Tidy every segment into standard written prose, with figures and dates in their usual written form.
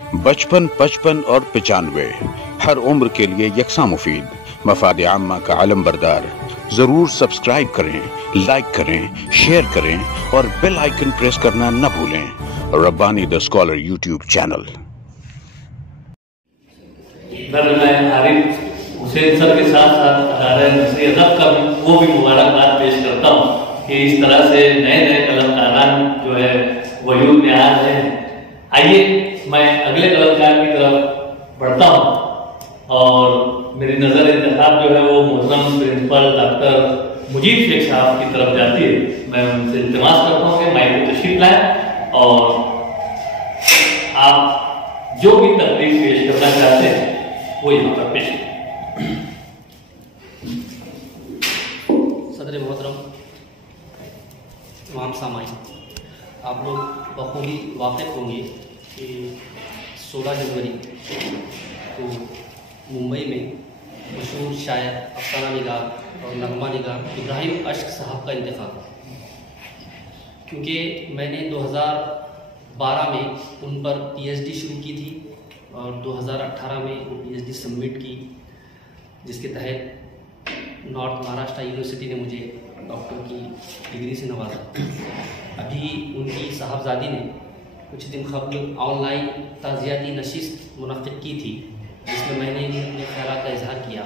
55, 55 और 95 हर उम्र के लिए यकसा मुफीद, मफाद आम्मा का आलम बरदार। जरूर सब्सक्राइब करें, लाइक करें, शेयर करें और बेल आइकन प्रेस करना न भूलें। Rabbani the scholar YouTube channel. मैं आरिफ हुसैन सर के साथ साथ नसरी अदब का वो भी मुबारकबाद पेश करता हूँ कि इस तरह से नए नए कलाकारान जो है वजूद में आ रहे हैं। आइए मैं अगले कलाकार की तरफ बढ़ता हूँ और मेरी नज़र इंतखाब जो है वो मोहतरम प्रिंसिपल डॉक्टर मुजीब शेख साहब की तरफ जाती है। मैं उनसे इल्तिमास करता हूँ कि माइक को तशरीफ लाएं और आप जो भी तकलीफ पेश करना चाहते हैं वो यहाँ पर पेश करें। सदर मोहतरम, तमाम सामाईन, आप लोग बखूबी वाक़िफ़ होंगे कि 16 जनवरी को मुंबई में मशहूर शायर, अफसाना निगार और नगमा निगार इब्राहिम अश्क साहब का इंतखाब, क्योंकि मैंने 2012 में उन पर PhD शुरू की थी और 2018 में वो PhD सबमिट की, जिसके तहत नॉर्थ महाराष्ट्र यूनिवर्सिटी ने मुझे डॉक्टर की डिग्री से नवाजा। अभी उनकी साहबजादी ने कुछ दिन कबल ऑनलाइन ताज़ियाती नशिस्त मुनक़्क़िद की थी, जिसमें मैंने भी अपने ख़यालात का इजहार किया।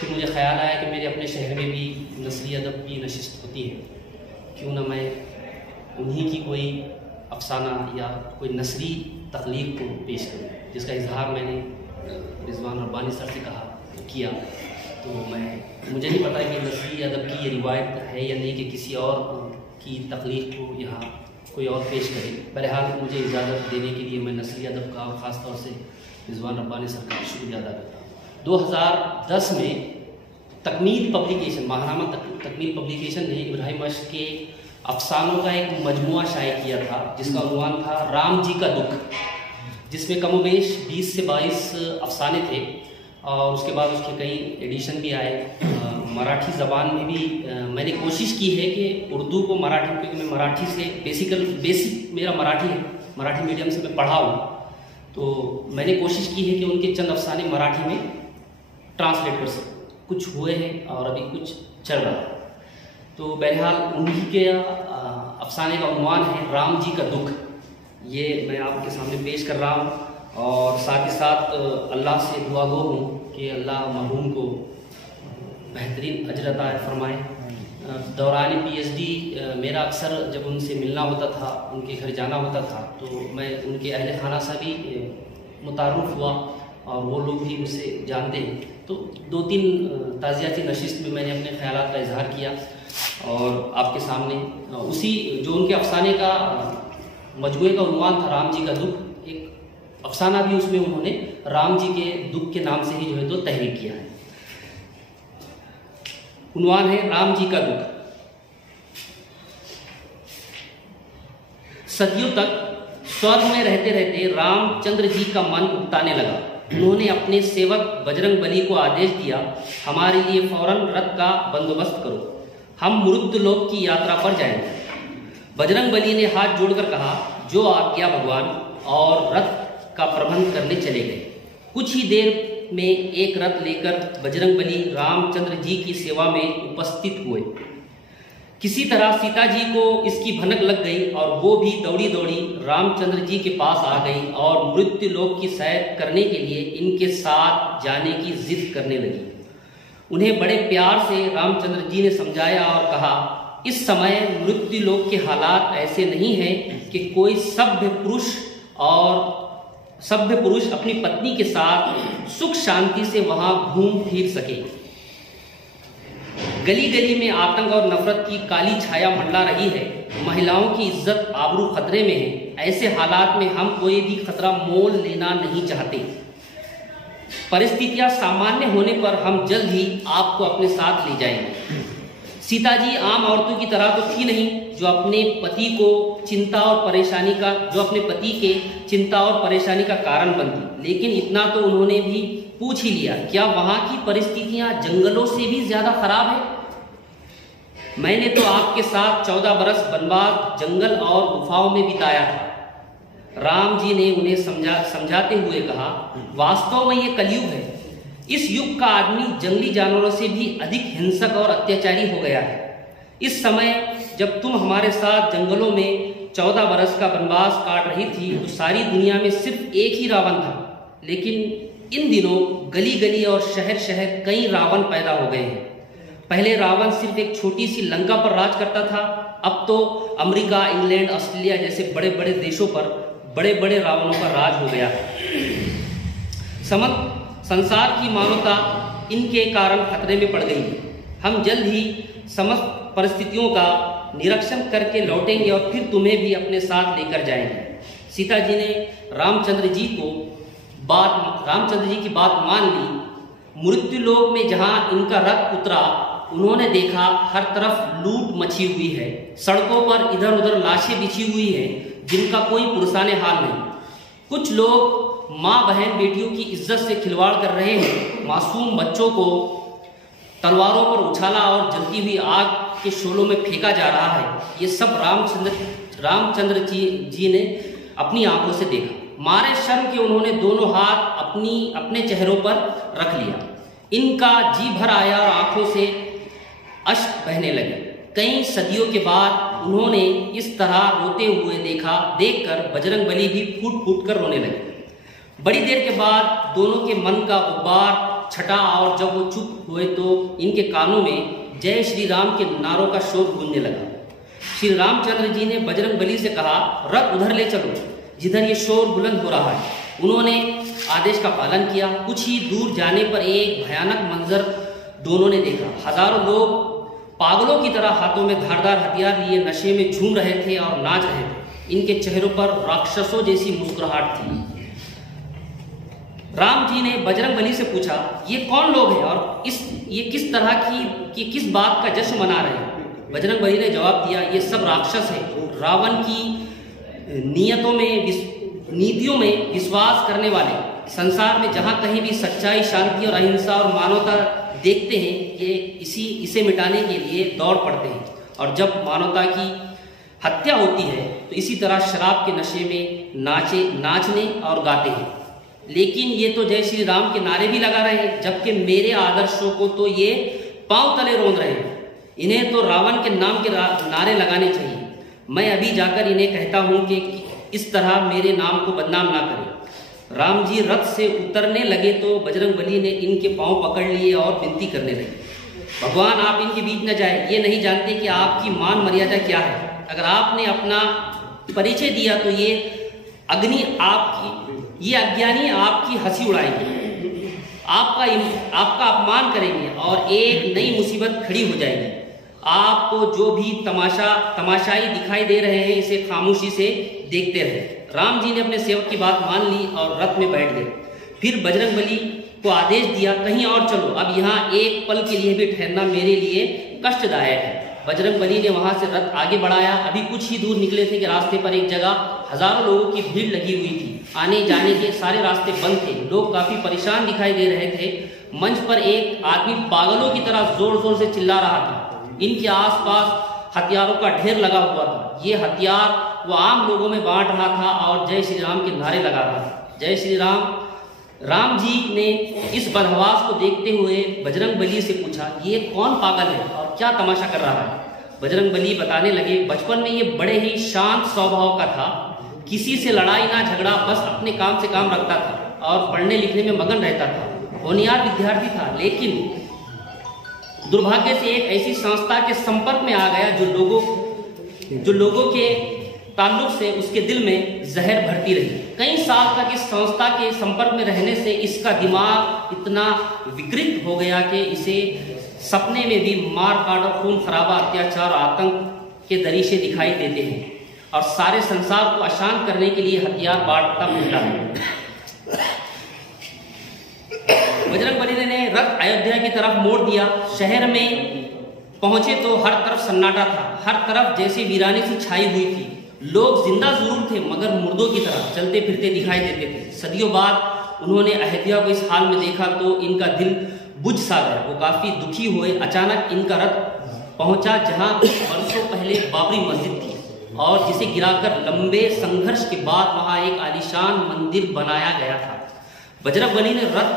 फिर मुझे ख़याल आया कि मेरे अपने शहर में भी नसरी अदब की नशिस्त होती है, क्यों ना मैं उन्हीं की कोई अफसाना या कोई नसरी तख्लीक को पेश करूँ, जिसका इजहार मैंने रिजवान रब्बानी सर से कहा किया। तो मुझे नहीं पता कि नसरी अदब की ये रिवायत है या नहीं कि किसी और की तख्लीक को यहाँ कोई और पेश करे। बहरहाल मुझे इजाज़त देने के लिए मैं नसरी अदब का और ख़ास तौर से रिजवान रब्बानी सर का शुक्रिया अदा करता हूँ। 2010 में तकमील पब्लिकेशन, माहनामा तकमील पब्लिकेशन ने इब्राहिम अश्क के अफसानों का एक मजमुआ शाये किया था, जिसका उन्वान था राम जी का दुख, जिसमें कमोबेश 20 से 22 अफसाने थे और उसके बाद उसके कई एडिशन भी आए। मराठी ज़बान में भी मैंने कोशिश की है कि उर्दू को मराठी, क्योंकि मैं मराठी से बेसिक मेरा मराठी है, मराठी मीडियम से मैं पढ़ा हूँ, तो मैंने कोशिश की है कि उनके चंद अफसाने मराठी में ट्रांसलेट कर सकूँ। कुछ हुए हैं और अभी कुछ चल रहा है। तो बहरहाल उन्हीं के अफसाने का उन्वान है राम जी का दुख। ये मैं आपके सामने पेश कर रहा हूँ और साथ ही साथ अल्लाह से दुआ गो हूँ कि अल्लाह मरहूम को बेहतरीन अजर अता फरमाए। दौरान PhD मेरा अक्सर जब उनसे मिलना होता था, उनके घर जाना होता था, तो मैं उनके अहल खाना से भी मुतारुफ हुआ और वो लोग भी मुझसे जानते हैं। तो 2-3 ताज़ियाती नशिस्त में मैंने अपने ख़यालात का इजहार किया और आपके सामने उसी जो उनके अफसाने का मजमूए का उन्वान था राम जी का दुख, एक अफसाना भी उसमें उन्होंने राम जी के दुख के नाम से ही जो है तो तहरीर किया है। उन्वान है राम जी का दुख। सदियों तक स्वर्ग में रहते रहते रामचंद्र जी का मन उकताने लगा। उन्होंने अपने सेवक बजरंग बली को आदेश दिया, हमारे लिए फौरन रथ का बंदोबस्त करो, हम मृत्युलोक की यात्रा पर जाएंगे। बजरंग बली ने हाथ जोड़कर कहा, जो आज्ञा भगवान, और रथ का प्रबंध करने चले गए। कुछ ही देर में एक रथ लेकर बजरंग बली रामचंद्र जी की सेवा में उपस्थित हुए। किसी तरह सीता जी को इसकी भनक लग गई और वो भी दौड़ी दौड़ी रामचंद्र जी के पास आ गई और मृत्युलोक की सैर करने के लिए इनके साथ जाने की जिद करने लगी। उन्हें बड़े प्यार से रामचंद्र जी ने समझाया और कहा, इस समय मृत्युलोक के हालात ऐसे नहीं हैं कि कोई सभ्य पुरुष अपनी पत्नी के साथ सुख शांति से वहां घूम फिर सके। गली गली में आतंक और नफरत की काली छाया मंडरा रही है। महिलाओं की इज्जत आबरू खतरे में है। ऐसे हालात में हम कोई भी खतरा मोल लेना नहीं चाहते। परिस्थितियां सामान्य होने पर हम जल्द ही आपको अपने साथ ले जाएंगे। सीता जी आम औरतों की तरह तो थी नहीं, जो अपने पति के चिंता और परेशानी का कारण बनती, लेकिन इतना तो उन्होंने भी पूछ ही लिया, क्या वहां की परिस्थितियां जंगलों से भी ज्यादा खराब है? मैंने तो आपके साथ 14 बरस बनवास जंगल और गुफाओं में बिताया था। राम जी ने उन्हें समझाते हुए कहा, वास्तव में ये कलयुग है। इस युग का आदमी जंगली जानवरों से भी अधिक हिंसक और अत्याचारी हो गया है। इस समय जब तुम हमारे साथ जंगलों में 14 बरस का वनवास काट रही थी तो सारी दुनिया में सिर्फ एक ही रावण था, लेकिन इन दिनों गली गली और शहर शहर कई रावण पैदा हो गए हैं। पहले रावण सिर्फ एक छोटी सी लंका पर राज करता था, अब तो अमेरिका, इंग्लैंड, ऑस्ट्रेलिया जैसे बड़े बड़े देशों पर बड़े बड़े रावणों का राज हो गया है। संसार की मानवता इनके कारण खतरे में पड़ गई है। हम जल्द ही समस्त परिस्थितियों का निरीक्षण करके लौटेंगे और फिर तुम्हें भी अपने साथ लेकर जाएंगे। सीता जी ने रामचंद्र जी की बात मान ली। मृत्यु लोक में जहां इनका रथ उतरा, उन्होंने देखा हर तरफ लूट मची हुई है। सड़कों पर इधर उधर लाशें बिछी हुई हैं, जिनका कोई पुरसाने हाल नहीं। कुछ लोग माँ बहन बेटियों की इज्जत से खिलवाड़ कर रहे हैं। मासूम बच्चों को तलवारों पर उछाला और जलती हुई आग के शोलों में फेंका जा रहा है। ये सब रामचंद्र जी ने अपनी आंखों से देखा। मारे शर्म के उन्होंने दोनों हाथ अपने चेहरों पर रख लिया। इनका जी भर आया और आंखों से अश्क बहने लगे। कई सदियों के बाद उन्होंने इस तरह रोते हुए देखकर बजरंगबली भी फूट फूट कर रोने लगे। बड़ी देर के बाद दोनों के मन का गुब्बार छटा और जब वो चुप हुए तो इनके कानों में जय श्री राम के नारों का शोर गूंजने लगा। श्री रामचंद्र जी ने बजरंगबली से कहा, रथ उधर ले चलो जिधर ये शोर बुलंद हो रहा है। उन्होंने आदेश का पालन किया। कुछ ही दूर जाने पर एक भयानक मंजर दोनों ने देखा। हजारों लोग पागलों की तरह हाथों में धारदार हथियार लिए नशे में झूम रहे थे और नाच रहे थे। इनके चेहरों पर राक्षसों जैसी मुस्कुराहट थी। राम जी ने बजरंगबली से पूछा, ये कौन लोग हैं और ये किस तरह की किस बात का जश्न मना रहे हैं? बजरंगबली ने जवाब दिया, ये सब राक्षस हैं, रावण की नीतियों में विश्वास करने वाले। संसार में जहां कहीं भी सच्चाई, शांति और अहिंसा और मानवता देखते हैं, ये इसे मिटाने के लिए दौड़ पड़ते हैं। और जब मानवता की हत्या होती है तो इसी तरह शराब के नशे में नाचने और गाते हैं। लेकिन ये तो जय श्री राम के नारे भी लगा रहे हैं, जबकि मेरे आदर्शों को तो ये पांव तले रोंद रहे हैं। इन्हें तो रावण के नाम के नारे लगाने चाहिए। मैं अभी जाकर इन्हें कहता हूं कि इस तरह मेरे नाम को बदनाम ना करें। राम जी रथ से उतरने लगे तो बजरंगबली ने इनके पांव पकड़ लिए और विनती करने लगे, भगवान आप इनके बीच न जाए। ये नहीं जानते कि आपकी मान मर्यादा क्या है। अगर आपने अपना परिचय दिया तो ये अज्ञानी आपकी हंसी उड़ाएंगे, आपका अपमान करेंगे और एक नई मुसीबत खड़ी हो जाएगी। आपको जो भी तमाशाई दिखाई दे रहे हैं, इसे खामोशी से देखते रहे। राम जी ने अपने सेवक की बात मान ली और रथ में बैठ गए। फिर बजरंगबली को आदेश दिया, कहीं और चलो, अब यहाँ एक पल के लिए भी ठहरना मेरे लिए कष्टदायक है। बजरंगबली ने वहां से रथ आगे बढ़ाया। अभी कुछ ही दूर निकले थे कि रास्ते पर एक जगह हजारों लोगों की भीड़ लगी हुई थी। आने जाने के सारे रास्ते बंद थे। लोग काफी परेशान दिखाई दे रहे थे। मंच पर एक आदमी पागलों की तरह जोर जोर से चिल्ला रहा था। इनके आसपास हथियारों का ढेर लगा हुआ था। ये हथियार वो आम लोगों में बांट रहा था और जय श्री राम के नारे लगा रहा था। जय श्री राम। राम जी ने इस बदहवास को देखते हुए बजरंगबली से पूछा, ये कौन पागल है और क्या तमाशा कर रहा है? बजरंगबली बताने लगे, बचपन में ये बड़े ही शांत स्वभाव का था, किसी से लड़ाई ना झगड़ा, बस अपने काम से काम रखता था और पढ़ने लिखने में मगन रहता था। होनहार विद्यार्थी था, लेकिन दुर्भाग्य से एक ऐसी संस्था के संपर्क में आ गया जो लोगों के ताल्लुक से उसके दिल में जहर भरती रही। कई साल तक इस संस्था के संपर्क में रहने से इसका दिमाग इतना विकृत हो गया कि इसे सपने में भी मार काट और खून खराबा, अत्याचार, आतंक के दृश्य दिखाई देते हैं और सारे संसार को अशांत करने के लिए हथियार बांटता मिलता है। बजरंगबली ने रथ अयोध्या की तरफ मोड़ दिया। शहर में पहुंचे तो हर तरफ सन्नाटा था। हर तरफ जैसे वीरानी सी छाई हुई थी। लोग जिंदा जरूर थे मगर मुर्दों की तरह चलते फिरते दिखाई देते थे। सदियों बाद उन्होंने अयोध्या को इस हाल में देखा तो इनका दिल बुझ सा गया। वो काफी दुखी हुए। अचानक इनका रथ पहुंचा जहां वर्षों पहले बाबरी मस्जिद थी और जिसे गिराकर लंबे संघर्ष के बाद वहां एक आलीशान मंदिर बनाया गया था। बजरंगबली ने रथ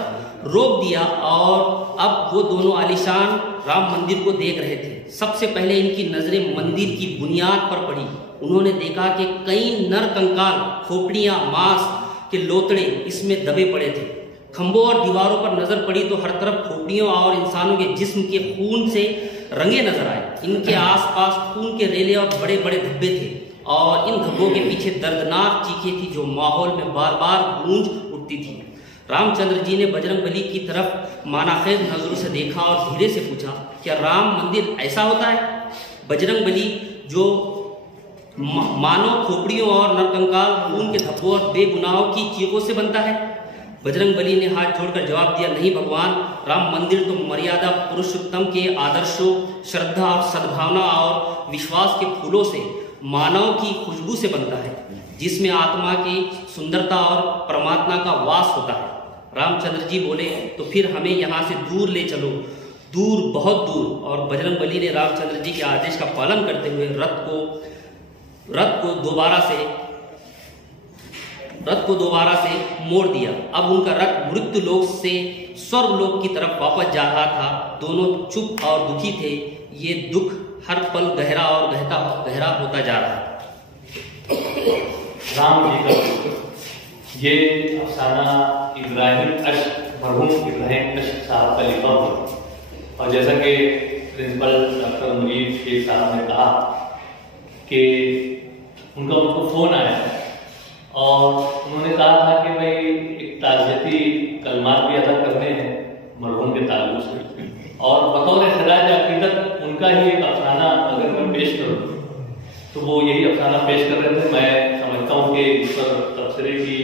रोक दिया और अब वो दोनों आलीशान राम मंदिर को देख रहे थे। सबसे पहले इनकी नजरें मंदिर की बुनियाद पर पड़ी। उन्होंने देखा कि कई नर कंकाल, खोपड़ियां, मांस के लोतड़े इसमें दबे पड़े थे। खंभों और दीवारों पर नजर पड़ी तो हर तरफ खोपड़ियों और इंसानों के जिस्म के खून से रंगे नजर आए। इनके आसपास खून के रेले और बड़े बड़े धब्बे थे और इन धब्बों के पीछे दर्दनाक चीखें थी जो माहौल में बार बार गूंज उठती थी। रामचंद्र जी ने बजरंगबली की तरफ मानाखेज नजरों से देखा और धीरे से पूछा, क्या राम मंदिर ऐसा होता है? बजरंगबली जो मानव खोपड़ियों और नरकंकाल, खून के धब्बों और बेगुनाहों की चीखों से बनता है? बजरंगबली ने हाथ जोड़कर जवाब दिया, नहीं भगवान, राम मंदिर तो मर्यादा पुरुषोत्तम के आदर्शों, श्रद्धा और सद्भावना और विश्वास के फूलों से, मानव की खुशबू से बनता है, जिसमें आत्मा की सुंदरता और परमात्मा का वास होता है। रामचंद्र जी बोले, तो फिर हमें यहाँ से दूर ले चलो, दूर, बहुत दूर। और बजरंगबली ने रामचंद्र जी के आदेश का पालन करते हुए रथ को दोबारा से मोड़ दिया। अब उनका रथ मृत्यु लोक से स्वर्गलोक की तरफ वापस जा रहा था। दोनों चुप और दुखी थे। ये दुख हर पल गहरा और गहरा होता जा रहा था। राम जी का ये अफसाना मरहूम इब्राहिम अश्क साहब का लिखा हुआ। और जैसा कि प्रिंसिपल डॉक्टर मुनीर शेख साहब ने कहा कि उनको फ़ोन आया और उन्होंने कहा था कि भाई एक ताज़ियती कलमात भी अदा करने हैं मरहूम के ताल्लुक से, और बतौर खराज अक़ीदत उनका ही एक अफसाना अगर मैं पेश करूँ तो वो यही अफसाना पेश कर रहे थे। मैं समझता हूँ कि इस पर तबसरे की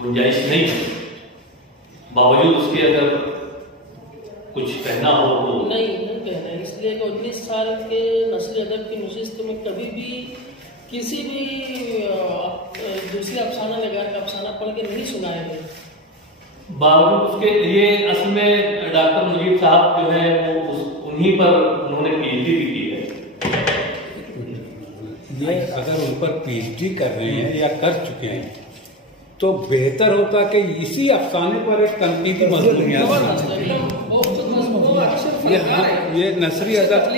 गुंजाइश नहीं है, बावजूद उसके अगर कुछ कहना हो तो नहीं कहना है, इसलिए कि 19 साल के नस्ल अदब की नशिस्त में कभी भी किसी भी दूसरे अफसाना नगार का अफसाना पढ़ के नहीं सुनाया गया। बावजूद उसके लिए असल में डॉक्टर मुजीब साहब जो है वो उन्हीं पर उन्होंने पीएचडी भी की है। ये अगर उन पर पीएचडी कर रहे हैं या कर चुके हैं तो बेहतर होता कि इसी अफसाने पर एक तनकीदी मजमून ये नसरी अदब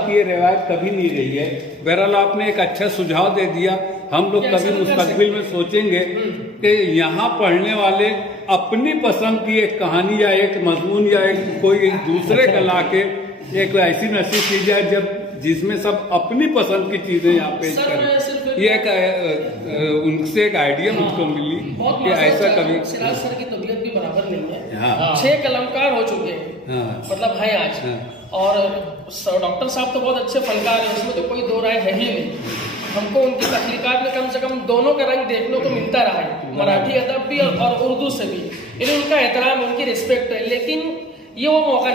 की ये रिवायत कभी नहीं रही है। बहरहाल आपने एक अच्छा सुझाव दे दिया। हम लोग कभी मुस्तकबिल में सोचेंगे कि यहाँ पढ़ने वाले अपनी पसंद की एक कहानी या एक मजमून या एक कोई दूसरे कला के एक ऐसी नशरी की जाए जब जिसमें सब अपनी पसंद की चीजें यहाँ पेश करें। ये एक उनसे एक आइडिया मुझको मिली कि ऐसा कभी सिराज सर की तबीयत भी बराबर नहीं है। हाँ। 6 कलमकार हो चुके हैं। हाँ। मतलब है आज। हाँ। और डॉक्टर साहब तो बहुत अच्छे फनकार हैं, उसमें तो कोई दो राय है ही नहीं। हमको उनकी तख्लीकात में कम से कम दोनों का रंग देखने को मिलता रहा है, मराठी अदब भी और उर्दू से भी। इन्हें उनका एहतराम, उनकी रिस्पेक्ट है, लेकिन ये वो मौका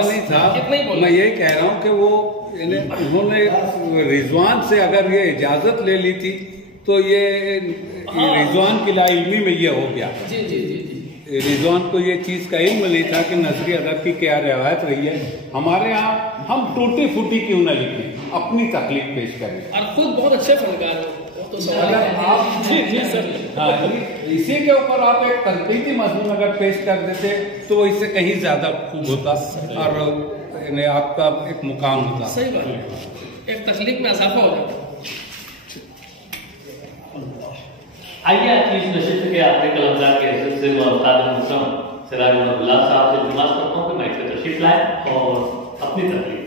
नहीं था। मैं यही कह रहा हूँ कि वो उन्होंने रिजवान से अगर ये इजाजत ले ली थी तो ये रिजवान की लाइल्मी में ये हो गया। जी जी जी जी। रिजवान को ये चीज का इल्म नहीं था कि नसरी अदब की क्या रिवायत रही है। हमारे यहाँ हम टूटी फूटी क्यों न लिखें, अपनी तकलीफ पेश करें। और खुद बहुत अच्छे फनकार हैं तो अगर आप जी सर, हाँ, इसी के ऊपर आप एक तनकीदी मजमून अगर पेश कर देते तो वो इससे कहीं ज्यादा खूब होता और आपका एक मुकाम होता। सही बात है, एक तकलीफ में इजाफा हो जाता। आइए आज की इस नशिस्त के आखिरी कलमदार के हैसियत से मैं उस्ताद मुहतरम सिराज अब्दुल्ला साहब से दुआस करता हूँ कि मैं इसे तशरीफ लाएं और अपनी तकलीफ के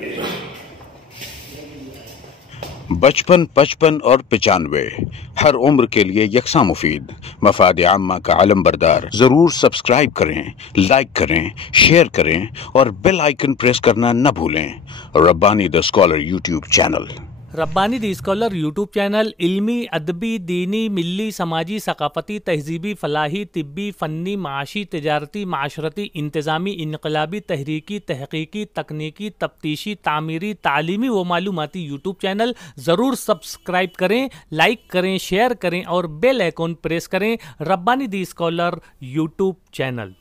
बचपन 55 और 95 हर उम्र के लिए यकसा मुफीद मफाद आम्मा का आलम बरदार। जरूर सब्सक्राइब करें, लाइक करें, शेयर करें और बेल आइकन प्रेस करना न भूलें। Rabbani the scholar YouTube channel. Rabbani the scholar YouTube channel इल्मी, अदबी, दीनी, मिल्ली, समाजी, सकाफती, तहजीबी, फलाही, तिब्बी, फ़न्नी, माशी, तिजारती, माशरती, इंतज़ामी, इनकलाबी, तहरीकी, तहकीकी, तकनीकी, तफ्तीशी, तामीरी, तालीमी व मालूमाती यूट्यूब चैनल। ज़रूर सब्सक्राइब करें, लाइक करें, शेयर करें और बेल आइकन प्रेस करें। Rabbani the scholar YouTube channel.